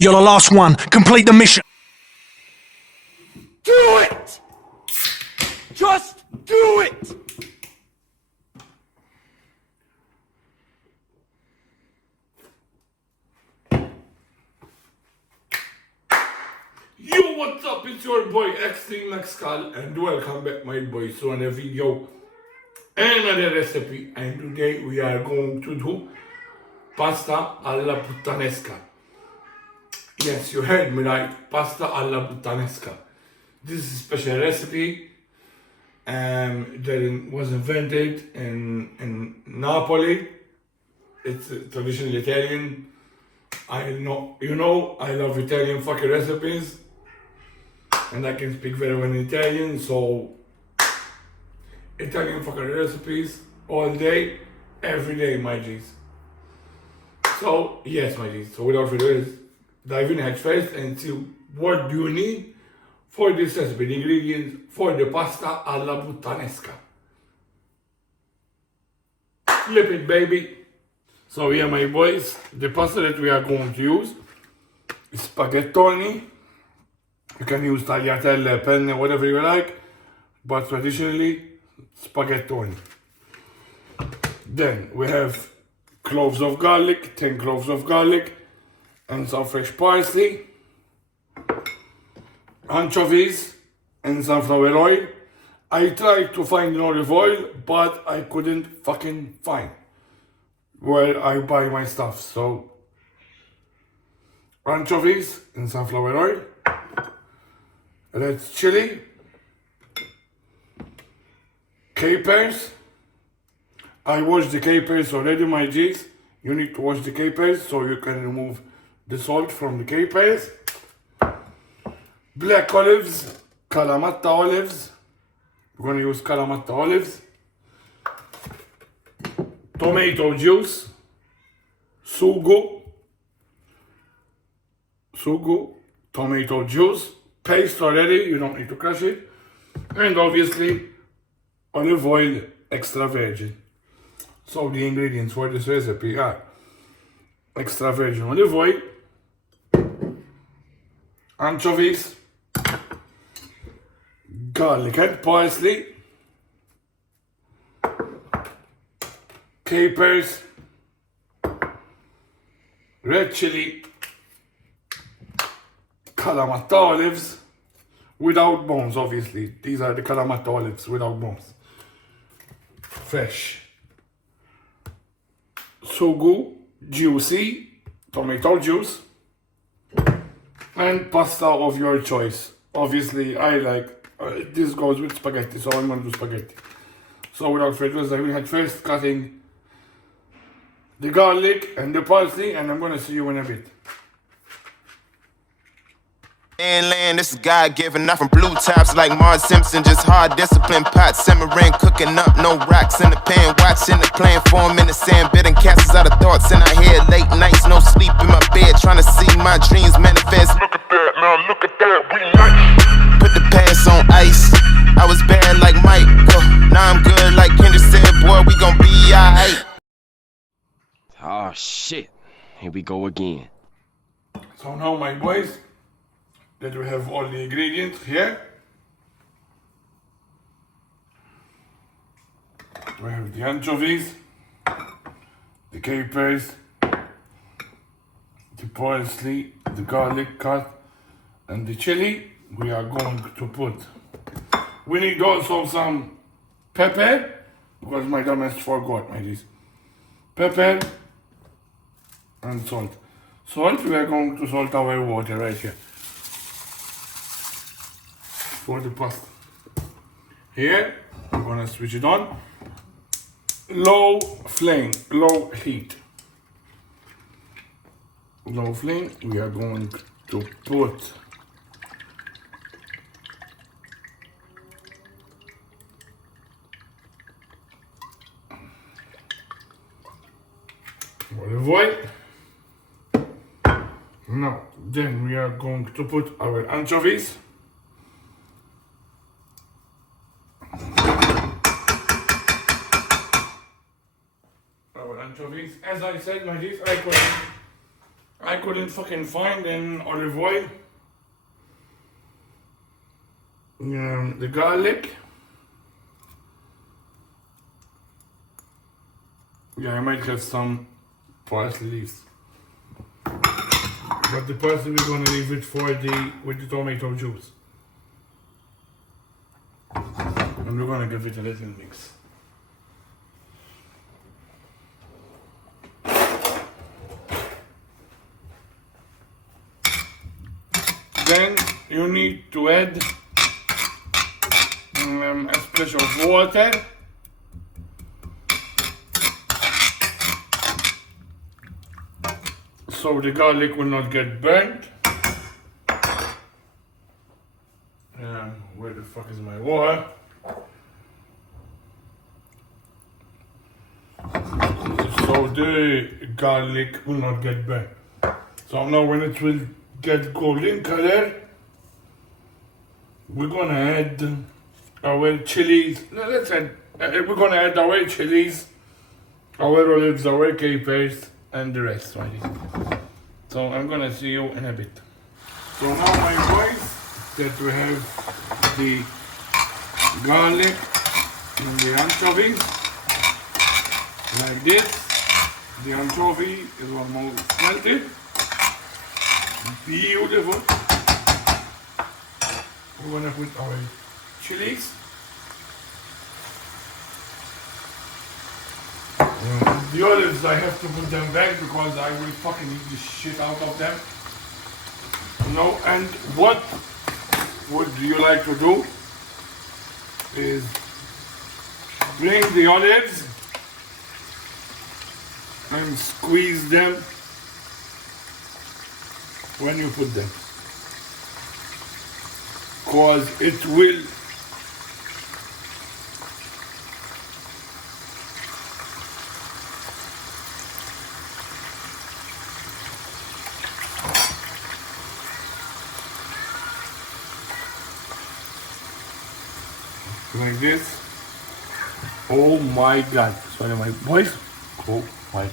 You're the last one. Complete the mission. Do it! Just do it! Yo, what's up? It's your boy X-Treme and welcome back my boys to another video and another recipe. And today we are going to do pasta alla puttanesca. Yes, you heard me right, pasta alla puttanesca. This is a special recipe that was invented in Napoli. It's traditional Italian. I love Italian fucking recipes. And I can speak very well in Italian, so Italian fucking recipes all day, every day, my G's. So, yes, my G's. So, without further ado, dive in head first and see what do you need for this recipe, the ingredients for the pasta alla puttanesca. Flip it, baby. So, yeah, my boys, the pasta that we are going to use is spaghettoni. You can use tagliatelle, penne, whatever you like, but traditionally, spaghettoni. Then we have cloves of garlic, 10 cloves of garlic, and some fresh parsley, anchovies, and sunflower oil. I tried to find an olive oil, but I couldn't fucking find where I buy my stuff. So, anchovies and sunflower oil. Red chili, capers. I washed the capers already, my G's. You need to wash the capers so you can remove the salt from the capers. Black olives, kalamataolives. We're gonna use kalamataolives. Tomato juice, sugo, tomato juice. Paste already, you don't need to crush it. And obviously, olive oil extra virgin. So the ingredients for this recipe are extra virgin olive oil, anchovies, garlic and parsley, capers, red chili, kalamataolives without bones, obviously. These are the kalamataolives without bones. Fresh. Sugo, juicy, tomato juice, and pasta of your choice. Obviously, I like, this goes with spaghetti, so I'm going to do spaghetti. So without further ado, I will head first cutting the garlic and the parsley, and I'm going to see you in a bit. Land, this is God-given, not from blue tops like Mars Simpson. Just hard discipline, pot simmering, cooking up, no rocks in the pan. Watching the plan form in the sand, bidding castles out of thoughts in our head. Late nights, no sleep in my bed, trying to see my dreams manifest. Look at that, now look at that, we nice. Put the past on ice, I was bad like Mike. Now I'm good like Kendra said, boy, we gon' be alright. Oh shit, here we go again. So now, my boys, that we have all the ingredients here. We have the anchovies, the capers, the parsley, the garlic cut, and the chili. We are going to put. We need also some pepper, because my dumbass forgot, my dears. Pepper and salt. Salt, we are going to salt our water right here. For the pasta. Here, I'm gonna switch it on. Low flame, low heat. Low flame, we are going to put olive oil. Now, then we are going to put our anchovies. Anchovies. As I said, my dears, I couldn't I couldn't fucking find an olive oil. The garlic. Yeah, I might have some parsley leaves. But the parsley we're gonna leave it for with the tomato juice. And we're gonna give it a little mix. Then you need to add a splash of water. So the garlic will not get burnt. Where the fuck is my water? So the garlic will not get burnt. So now when it will get golden color, we're gonna add our chilies. No, let's add. We're gonna add our chilies, our olives, our capers, and the rest, right? So I'm gonna see you in a bit. So now, my boys, that we have the garlic and the anchovies, like this. The anchovy is almost melted. Beautiful. We're gonna put our chilies. The olives, I have to put them back because I will fucking eat the shit out of them. And what would you like to do is bring the olives and squeeze them when you put them, because it will like this. Oh my god, sorry my voice. Oh my.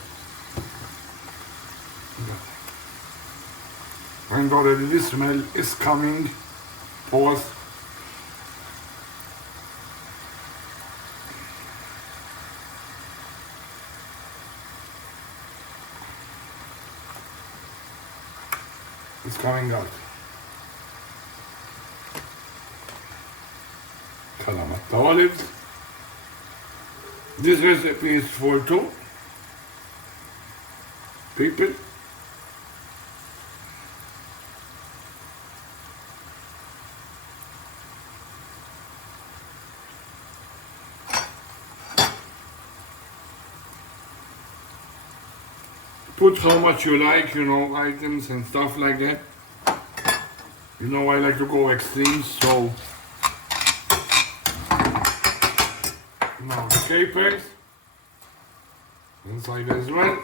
And already the smell is coming. Pause. It's coming out. Kalamataolive. This recipe is for 2 people. Put how much you like, items and stuff like that. I like to go extreme, so now the capers inside as well.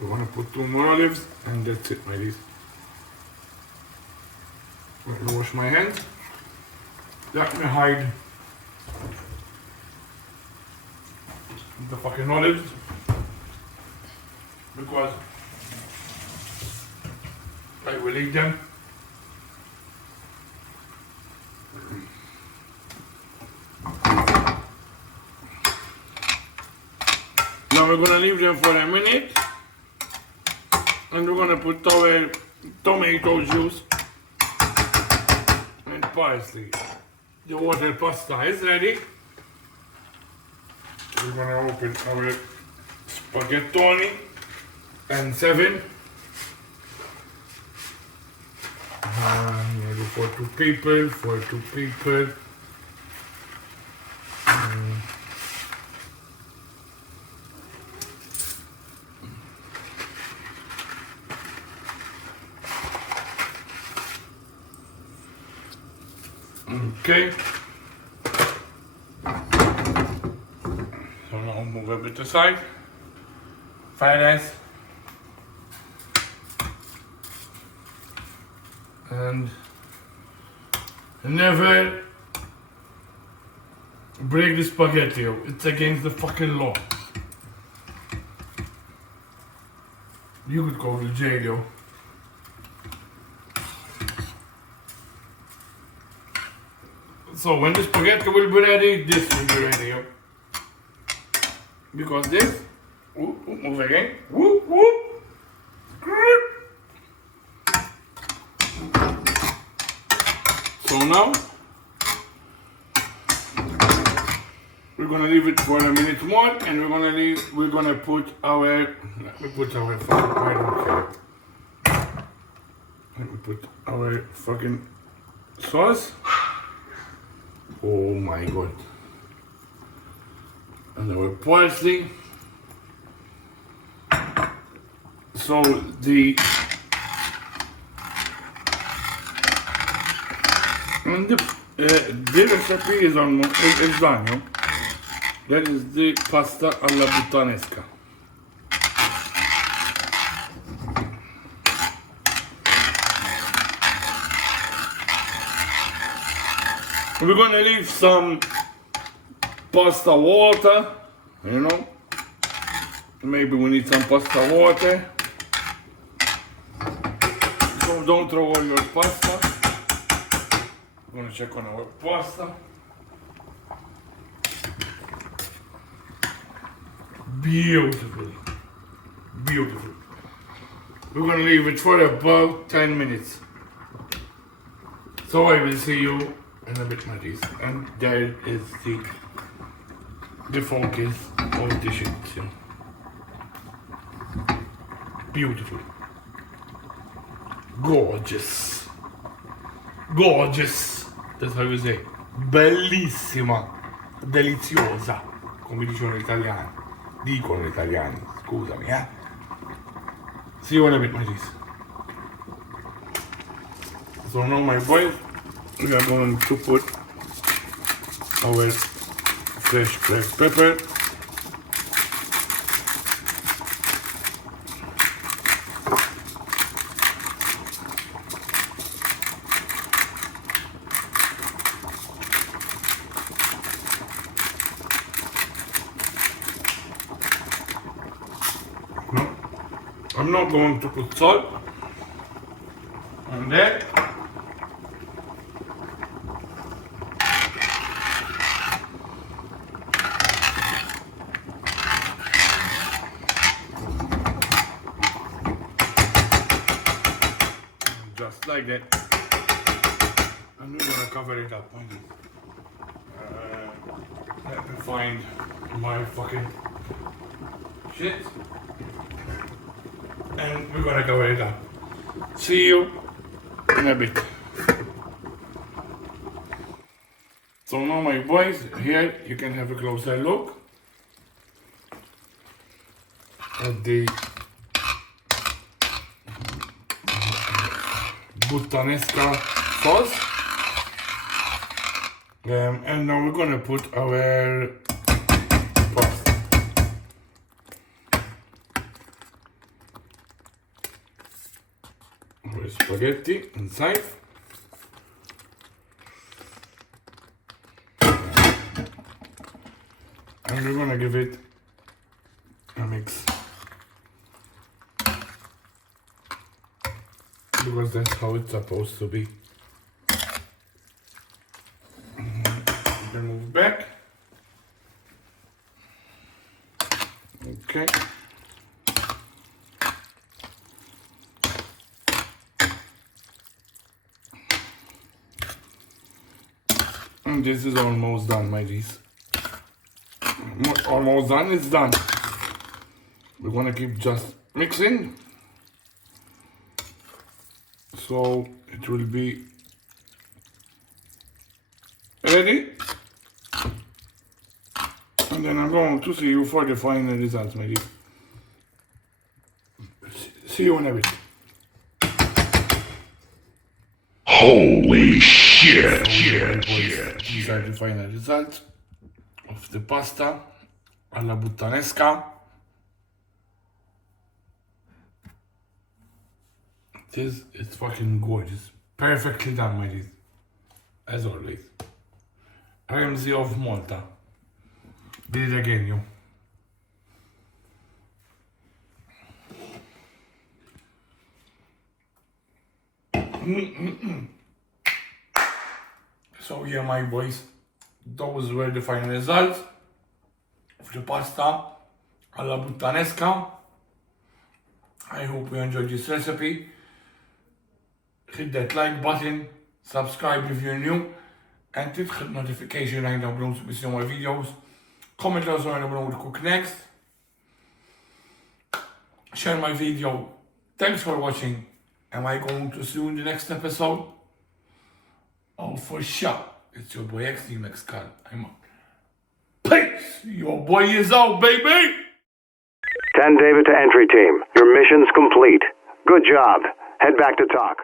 We're gonna put 2 more olives and that's it, ladies. Let me wash my hands. Let me hide the fucking olives because I will eat them. Now we're gonna leave them for a minute and we're gonna put our tomato juice and parsley. The water pasta is ready. We're gonna open our spaghettoni and 7. Maybe for 2 people, Okay. So now move a bit aside. Fire rice. And never break the spaghetti. It's against the fucking law. You could go to jail, yo. So when the spaghetti will be ready, this will be ready, yo. Because this, move again, whoop, whoop. So now, we're gonna leave it for a minute more, and we're gonna put our, let me put our fucking, I don't care. Let me put our fucking sauce. Oh my god. And our parsley. So the recipe is almost it's done, no? That is the pasta alla puttanesca. We're gonna leave some pasta water, you know. Maybe we need some pasta water. So don't throw all your pasta. We're gonna check on our pasta. Beautiful. Beautiful. We're gonna leave it for about 10 minutes. So I will see you in a bit, Matisse. And there is the focus of the shit. Beautiful. Gorgeous. Gorgeous. That's how you say. Bellissima. Deliziosa. Come dicono gli italiani. Dicono gli italiani. Scusami, eh. See you in a bit, Matisse. So now, my boys, we are going to put our fresh black pepper. No, I'm not going to put salt. And then just like that. And we're gonna cover it up. Let me find my fucking shit. And we're gonna cover it up. See you in a bit. So now, my boys, here you can have a closer look at the Puttanesca sauce. And now we're gonna put our pasta. Our spaghetti inside. And we're gonna give it a mix. Because that's how it's supposed to be. You can move back. Okay. And this is almost done, my dears. Almost done, it's done. We're gonna keep just mixing. So it will be ready. And then I'm going to see you for the final results, my dear. See you in a bit. Holy shit! These are the final results of the pasta alla puttanesca. This is fucking gorgeous. Perfectly done, my dear. As always. Ramsey of Malta. Did it again, you. So yeah, my boys, those were the final results of the pasta alla puttanesca. I hope you enjoyed this recipe. Hit that like button, subscribe if you're new, and hit notification ring dan below to see my videos. Comment down below what to cook next. Share my video. Thanks for watching. Am I going to see you in the next episode? Oh, for sure. It's your boy X-Treme. I'm out. Peace! Your boy is out, baby! 10 David to entry team. Your mission's complete. Good job. Head back to talk.